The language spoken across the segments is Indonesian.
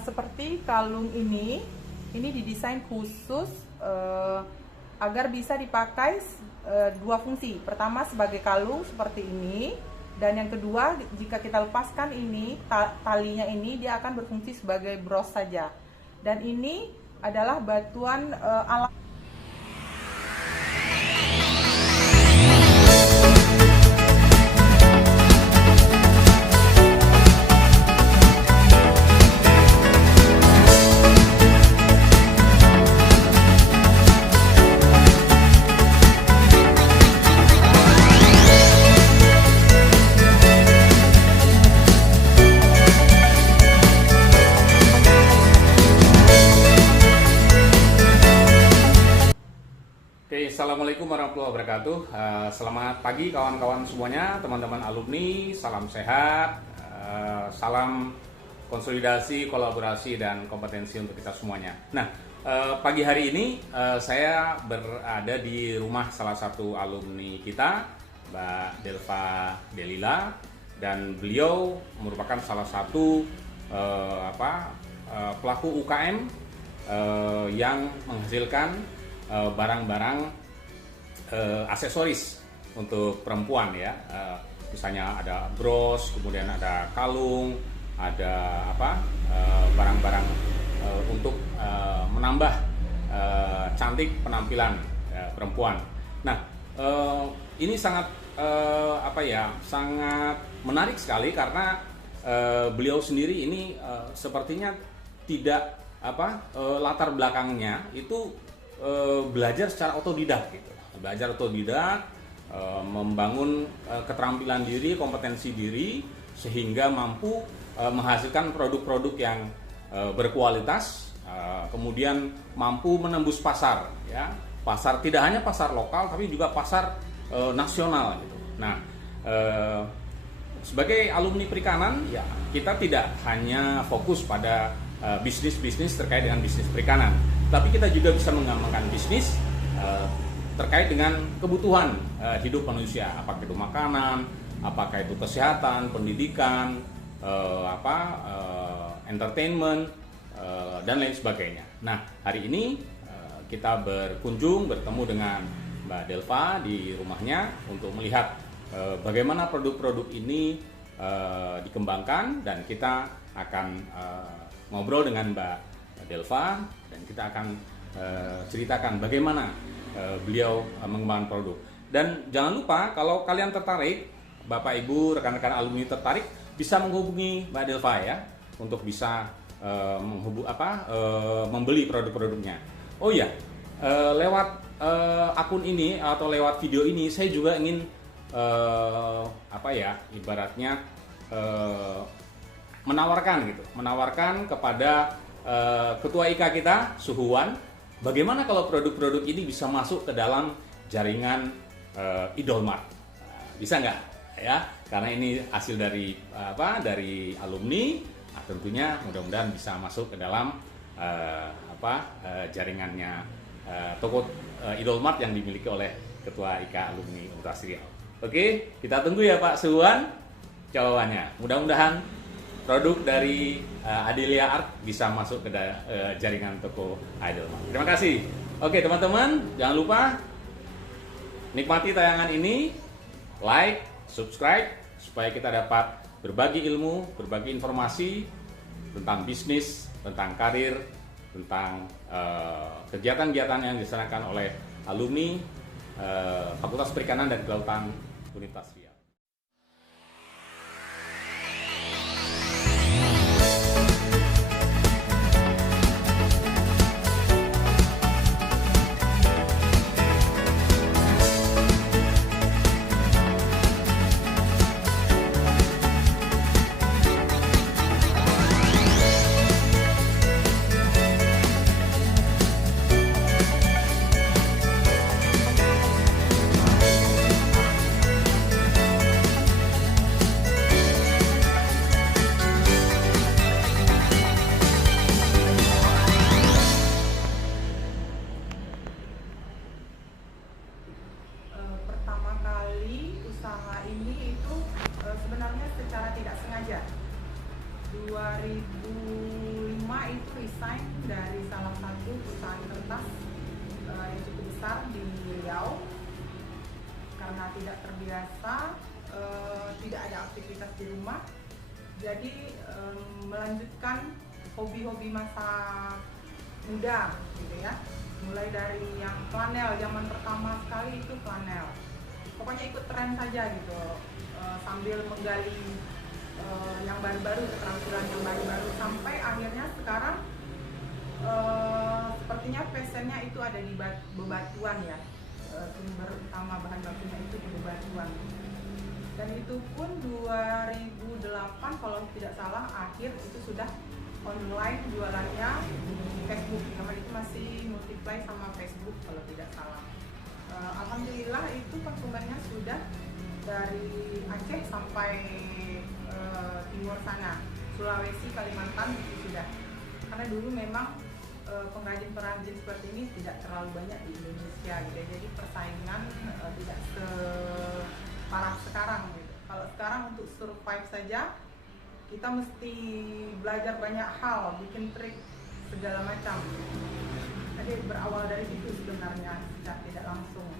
Seperti kalung ini didesain khusus agar bisa dipakai dua fungsi. Pertama sebagai kalung seperti ini, dan yang kedua jika kita lepaskan ini talinya ini, dia akan berfungsi sebagai bros saja. Dan ini adalah batuan alam. Oke, assalamualaikum warahmatullahi wabarakatuh. Selamat pagi kawan-kawan semuanya, teman-teman alumni, salam sehat, salam konsolidasi, kolaborasi, dan kompetensi untuk kita semuanya. Nah, pagi hari ini saya berada di rumah salah satu alumni kita, Mbak Delva Delila, dan beliau merupakan salah satu pelaku UKM yang menghasilkan barang-barang aksesoris untuk perempuan ya, misalnya ada bros, kemudian ada kalung, ada barang-barang untuk menambah cantik penampilan perempuan. Nah, ini sangat sangat menarik sekali karena beliau sendiri ini sepertinya tidak latar belakangnya itu belajar secara otodidak gitu. Belajar otodidak, membangun keterampilan diri, kompetensi diri sehingga mampu menghasilkan produk-produk yang berkualitas, kemudian mampu menembus pasar ya. Pasar tidak hanya pasar lokal tapi juga pasar nasional gitu. Nah, sebagai alumni perikanan ya, kita tidak hanya fokus pada bisnis-bisnis terkait dengan bisnis perikanan, tapi kita juga bisa mengembangkan bisnis terkait dengan kebutuhan hidup manusia, apakah itu makanan, apakah itu kesehatan, pendidikan, entertainment, dan lain sebagainya. Nah, hari ini kita bertemu dengan Mbak Delva di rumahnya untuk melihat bagaimana produk-produk ini dikembangkan, dan kita akan ngobrol dengan Mbak Delva, dan kita akan ceritakan bagaimana beliau mengembangkan produk. Dan jangan lupa, kalau kalian tertarik, Bapak Ibu, rekan-rekan alumni tertarik, bisa menghubungi Mbak Delva ya, untuk bisa membeli produk-produknya. Oh iya, lewat akun ini atau lewat video ini, saya juga ingin ibaratnya menawarkan kepada Ketua IK kita, Suhuwan, bagaimana kalau produk-produk ini bisa masuk ke dalam jaringan Idolmart? Bisa nggak? Ya, karena ini hasil dari alumni, tentunya mudah-mudahan bisa masuk ke dalam jaringannya toko Idolmart yang dimiliki oleh Ketua IK Alumni Universitas Riau. Oke, kita tunggu ya Pak Suhuwan jawabannya. Mudah-mudahan produk dari Adelia Art bisa masuk ke jaringan toko Idolmart. Terima kasih. Oke teman-teman, jangan lupa nikmati tayangan ini, like, subscribe, supaya kita dapat berbagi ilmu, berbagi informasi tentang bisnis, tentang karir, tentang kegiatan-kegiatan yang dilaksanakan oleh alumni Fakultas Perikanan dan Kelautan Universitas Riau. karena tidak terbiasa, tidak ada aktivitas di rumah, jadi melanjutkan hobi-hobi masa muda gitu ya. Mulai dari yang flanel, zaman pertama sekali itu flanel, pokoknya ikut tren saja gitu, sambil menggali yang baru-baru, keterampilan yang baru-baru, sampai akhirnya sekarang sepertinya passionnya itu ada di bebatuan ya, sumber utama bahan bakunya itu di bebatuan. Dan itu pun 2008 kalau tidak salah akhir itu sudah online jualannya di Facebook, namanya itu masih Multiply sama Facebook kalau tidak salah. Alhamdulillah itu konsumennya sudah dari Aceh sampai timur sana, Sulawesi, Kalimantan itu sudah. Karena dulu memang pengrajin-pengrajin seperti ini tidak terlalu banyak di Indonesia gitu, jadi persaingan tidak separah sekarang gitu. Kalau sekarang untuk survive saja kita mesti belajar banyak hal, bikin trik segala macam. Jadi berawal dari itu sebenarnya, tidak langsung.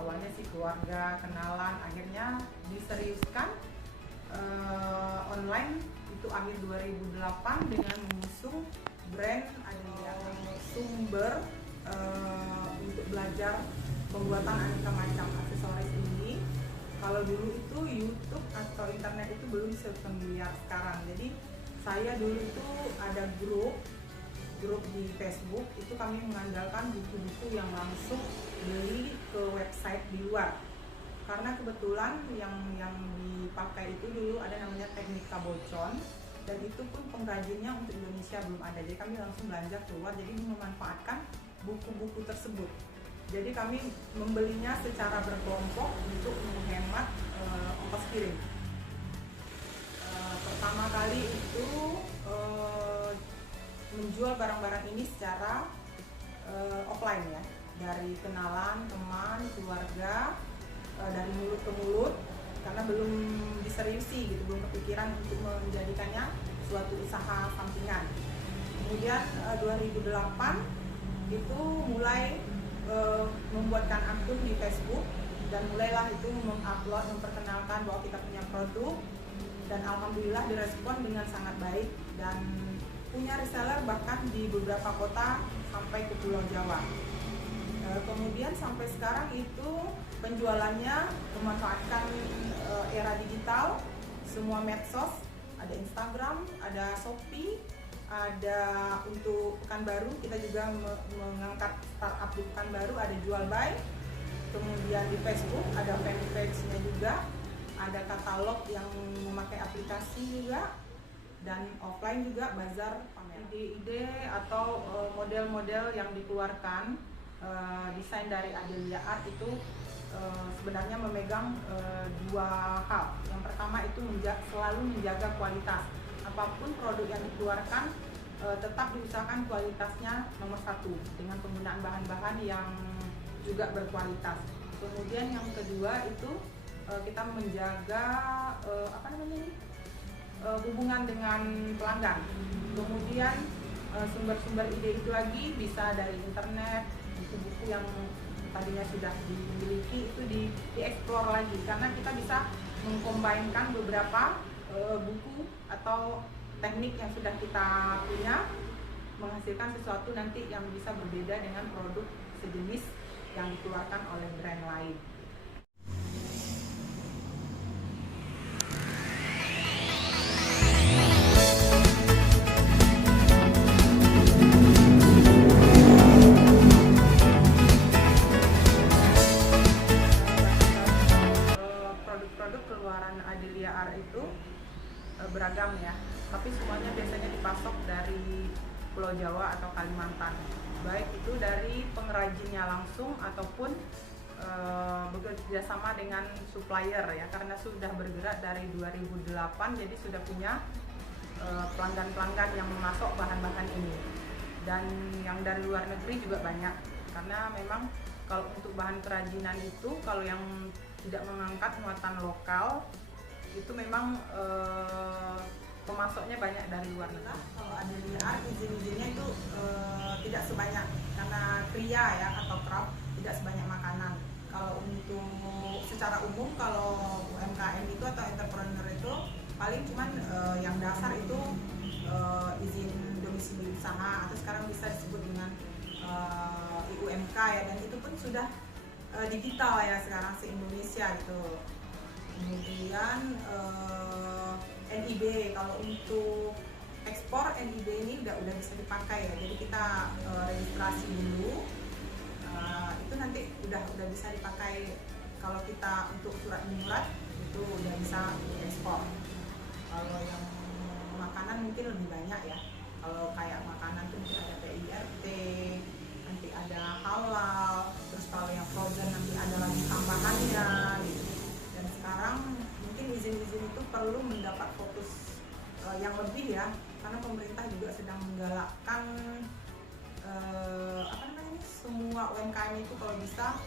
Awalnya sih keluarga, kenalan, akhirnya diseriuskan online itu akhir 2008 dengan mengusung brand Adelia, sumber untuk belajar pembuatan aneka macam aksesoris ini. Kalau dulu itu YouTube atau internet itu belum sefamiliar sekarang. Jadi saya dulu itu ada grup di Facebook, itu kami mengandalkan buku-buku yang langsung beli ke website di luar. Karena kebetulan yang dipakai itu dulu ada namanya teknik kabocon, dan itu pun pengrajinnya untuk Indonesia belum ada. Jadi kami langsung belanja keluar, jadi memanfaatkan buku-buku tersebut. Jadi kami membelinya secara berkelompok untuk menghemat ongkos kirim. Pertama kali itu menjual barang-barang ini secara offline ya, dari kenalan, teman, keluarga, dari mulut ke mulut, karena belum diseriusi gitu, belum kepikiran untuk menjadikannya suatu usaha sampingan. Kemudian 2008 itu mulai membuatkan akun di Facebook, dan mulailah itu mengupload, memperkenalkan bahwa kita punya produk, dan alhamdulillah direspon dengan sangat baik dan punya reseller bahkan di beberapa kota sampai ke Pulau Jawa. Kemudian sampai sekarang itu penjualannya memanfaatkan era digital, semua medsos, ada Instagram, ada Shopee, ada untuk Pekanbaru kita juga mengangkat startup di Pekanbaru, ada jual buy. Kemudian di Facebook ada fanpage-nya juga, ada katalog yang memakai aplikasi juga, dan offline juga bazar pamer. Ide-ide atau model-model yang dikeluarkan desain dari Adelia Art itu sebenarnya memegang dua hal. Yang pertama itu selalu menjaga kualitas. Apapun produk yang dikeluarkan tetap diusahakan kualitasnya nomor satu dengan penggunaan bahan-bahan yang juga berkualitas. Kemudian yang kedua itu kita menjaga hubungan dengan pelanggan. Kemudian sumber-sumber ide itu lagi bisa dari internet, buku-buku yang tadinya sudah dimiliki itu dieksplor lagi, karena kita bisa mengkombinkan beberapa buku atau teknik yang sudah kita punya, menghasilkan sesuatu nanti yang bisa berbeda dengan produk sejenis yang dikeluarkan oleh brand lain. Produk-produk keluaran Adelia Art itu beragam ya, tapi semuanya biasanya dipasok dari Pulau Jawa atau Kalimantan, baik itu dari pengrajinnya langsung ataupun bekerja sama dengan supplier ya, karena sudah bergerak dari 2008, jadi sudah punya pelanggan-pelanggan yang memasok bahan-bahan ini. Dan yang dari luar negeri juga banyak, karena memang kalau untuk bahan kerajinan itu, kalau yang tidak mengangkat muatan lokal itu memang pemasoknya banyak dari luar negeri. Kalau Adelia Art izin-izinnya itu tidak sebanyak, karena kria ya atau craft, tidak sebanyak makanan. Kalau untuk secara umum, kalau UMKM itu atau entrepreneur itu paling cuman yang dasar itu izin domisili usaha, atau sekarang bisa disebut dengan IUMK ya, dan itu pun sudah digital ya sekarang se-Indonesia gitu. Kemudian NIB, kalau untuk ekspor NIB ini udah bisa dipakai ya, jadi kita registrasi dulu, itu nanti udah bisa dipakai. Kalau kita untuk surat menyurat itu udah bisa ekspor. Kalau yang makanan mungkin lebih banyak ya, kalau kayak makanan tuh mungkin ada PIRT, nanti ada halal, terus kalau yang frozen nanti ada lagi tambahannya gitu. Dan sekarang mungkin izin-izin itu perlu mendapat fokus yang lebih ya, karena pemerintah juga sedang menggalakkan semua UMKM itu kalau bisa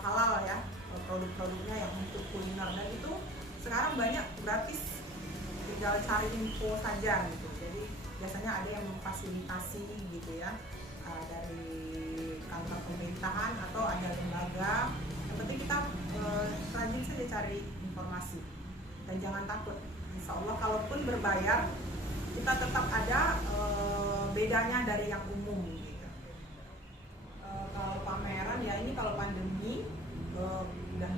halal ya, produk-produknya yang untuk kuliner, dan itu sekarang banyak gratis, tinggal cari info saja gitu. Jadi biasanya ada yang memfasilitasi gitu ya, dari kantor pemerintahan atau ada lembaga. Yang penting kita rajin saja cari informasi dan jangan takut. Insya Allah kalaupun berbayar, kita tetap ada bedanya dari yang umum gitu. Kalau pameran ya, ini kalau pandemi udah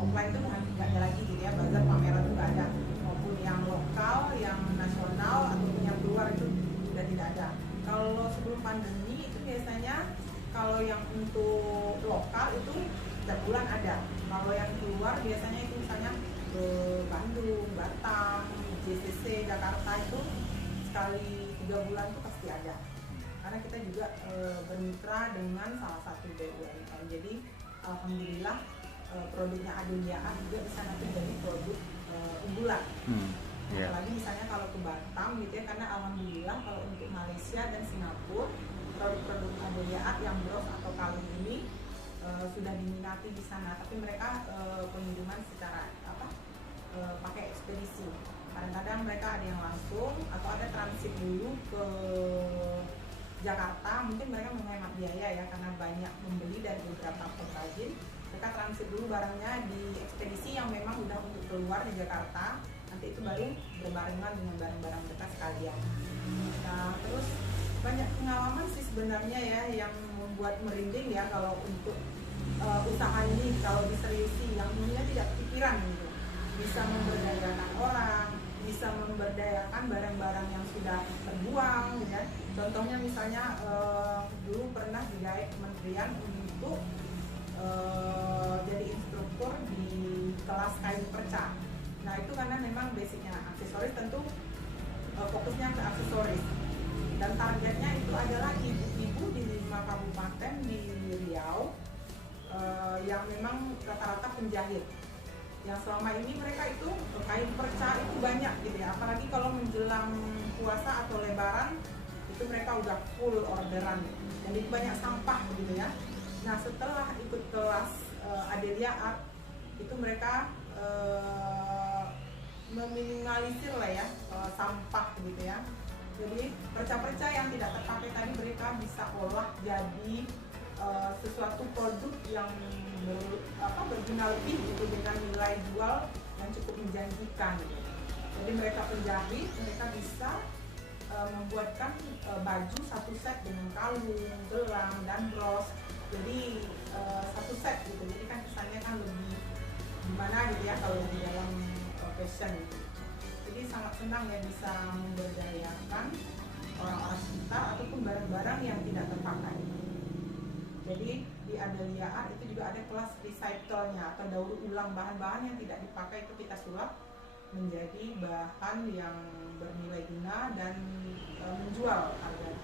offline itu nggak ada lagi gitu ya, bazar pameran itu nggak ada, maupun yang lokal, yang nasional ataupun yang keluar itu sudah tidak ada. Kalau sebelum pandemi itu biasanya kalau yang untuk lokal itu setiap bulan ada, kalau yang keluar biasanya itu misalnya ke Bandung, Batam, JCC, Jakarta itu sekali 3 bulan itu pasti ada, karena kita juga bermitra dengan salah satu BUMN. Jadi alhamdulillah produknya Adelia Art juga bisa nanti jadi produk unggulan. Apalagi misalnya kalau ke Batam gitu ya, karena alhamdulillah kalau untuk Malaysia dan Singapura produk-produk Adelia Art yang bros atau kalung ini sudah diminati di sana, tapi mereka pengiriman secara pakai ekspedisi. Kadang-kadang mereka ada yang langsung atau ada transit dulu ke Jakarta, mungkin mereka menghemat biaya ya, karena banyak membeli dari beberapa pengrajin. Mereka transit dulu barangnya di ekspedisi yang memang udah untuk keluar di Jakarta, nanti itu baru berbarengan dengan barang-barang mereka sekalian. Nah, terus banyak pengalaman sih sebenarnya ya yang membuat merinding ya kalau untuk usaha ini, kalau diseriusi, yang dulunya tidak pikiran gitu, bisa memberdayakan orang, bisa memberdayakan barang-barang yang sudah terbuang ya. Contohnya misalnya dulu pernah digait kementerian untuk jadi instruktur di kelas kain perca. Nah itu karena memang basicnya aksesoris, tentu fokusnya ke aksesoris, dan targetnya itu adalah ibu-ibu di 5 kabupaten di Riau yang memang rata-rata penjahit, yang selama ini mereka itu kain perca itu banyak gitu ya, apalagi kalau menjelang puasa atau lebaran itu mereka udah full orderan dan itu banyak sampah gitu ya. Nah setelah ikut kelas Adelia Art itu mereka meminimalisir lah ya sampah gitu ya. Jadi perca-perca yang tidak terpakai tadi mereka bisa olah jadi sesuatu produk yang berguna lebih gitu, dengan nilai jual yang cukup menjanjikan gitu. Jadi mereka penjahit, mereka bisa membuatkan baju satu set dengan kalung, gelang, dan bros. Jadi satu set gitu, jadi kan kesannya kan lebih gimana gitu ya kalau di dalam fashion gitu. Jadi sangat senang ya bisa memberdayakan orang-orang sekitar ataupun barang-barang yang tidak terpakai. Jadi di Adelia Art itu juga ada kelas recycle-nya atau daur ulang bahan-bahan yang tidak dipakai, itu kita sulap menjadi bahan yang bernilai guna dan menjual harganya.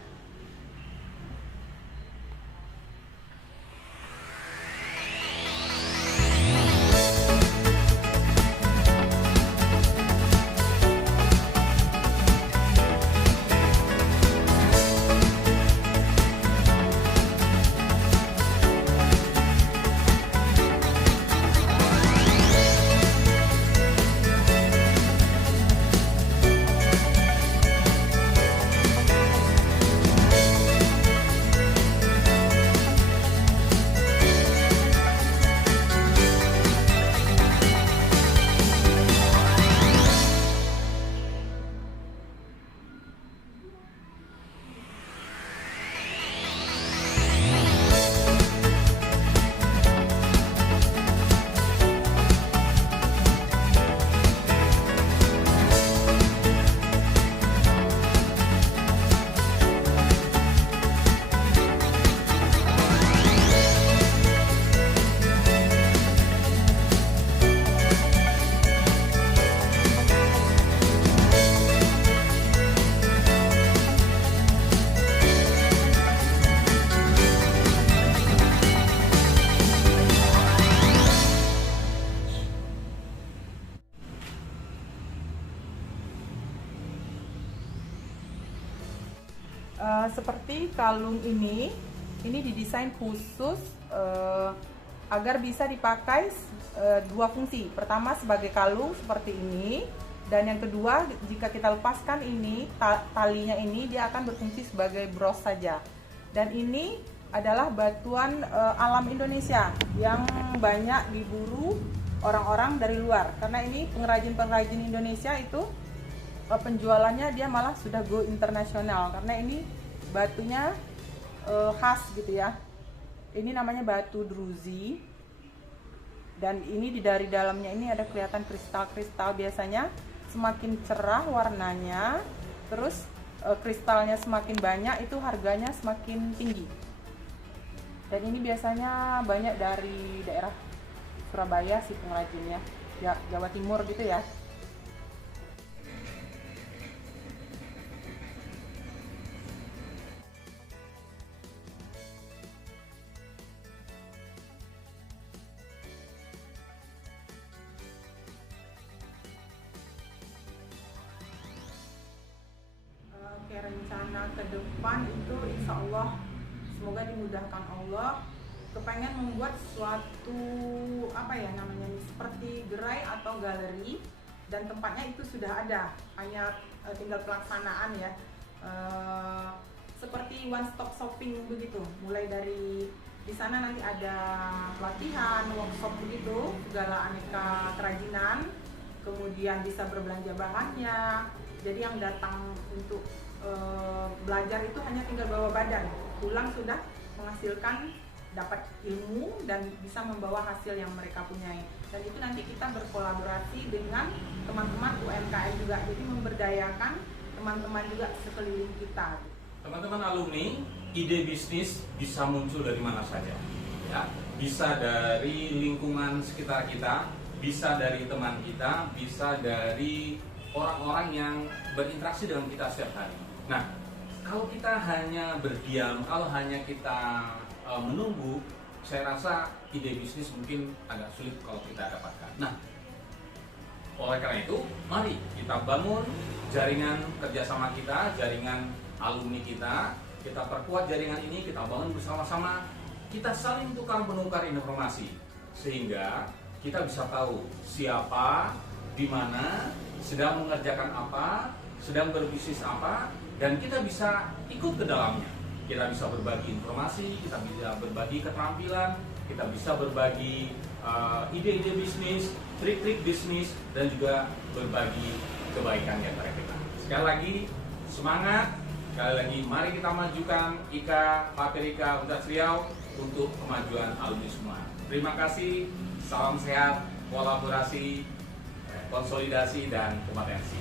Seperti kalung ini didesain khusus agar bisa dipakai dua fungsi. Pertama sebagai kalung seperti ini, dan yang kedua jika kita lepaskan ini talinya ini, dia akan berfungsi sebagai bros saja. Dan ini adalah batuan alam Indonesia yang banyak diburu orang-orang dari luar, karena ini pengrajin-pengrajin Indonesia itu penjualannya dia malah sudah go internasional, karena ini batunya khas gitu ya. Ini namanya batu druzy, dan ini dari dalamnya ini ada kelihatan kristal-kristal. Biasanya semakin cerah warnanya, terus kristalnya semakin banyak, itu harganya semakin tinggi. Dan ini biasanya banyak dari daerah Surabaya sih pengrajinnya, ya Jawa Timur gitu ya. Oke, rencana ke depan itu insya Allah semoga dimudahkan Allah. Kepengen membuat suatu apa ya namanya, seperti gerai atau galeri, dan tempatnya itu sudah ada, hanya tinggal pelaksanaan ya, seperti one stop shopping begitu. Mulai dari di sana nanti ada pelatihan, workshop begitu, segala aneka kerajinan, kemudian bisa berbelanja bahannya. Jadi yang datang untuk belajar itu hanya tinggal bawa badan, pulang sudah menghasilkan, dapat ilmu dan bisa membawa hasil yang mereka punyai. Dan itu nanti kita berkolaborasi dengan teman-teman UMKM juga, jadi memberdayakan teman-teman juga sekeliling kita. Teman-teman alumni, ide bisnis bisa muncul dari mana saja, ya. Bisa dari lingkungan sekitar kita, bisa dari teman kita, bisa dari orang-orang yang berinteraksi dengan kita setiap hari. Nah, kalau kita hanya berdiam, kalau hanya kita menunggu, saya rasa ide bisnis mungkin agak sulit kalau kita dapatkan. Nah, oleh karena itu, mari kita bangun jaringan kerjasama kita, jaringan alumni kita perkuat jaringan ini, kita bangun bersama-sama, kita saling tukar-menukar informasi, sehingga kita bisa tahu siapa, di mana, sedang mengerjakan apa, sedang berbisnis apa, dan kita bisa ikut ke dalamnya. Kita bisa berbagi informasi, kita bisa berbagi keterampilan, kita bisa berbagi ide-ide bisnis, trik-trik bisnis, dan juga berbagi kebaikan di antara kita. Sekali lagi, semangat. Sekali lagi, mari kita majukan IKA Paperika Universitas Riau untuk kemajuan alumni semua. Terima kasih, salam sehat, kolaborasi, konsolidasi, dan kompetensi.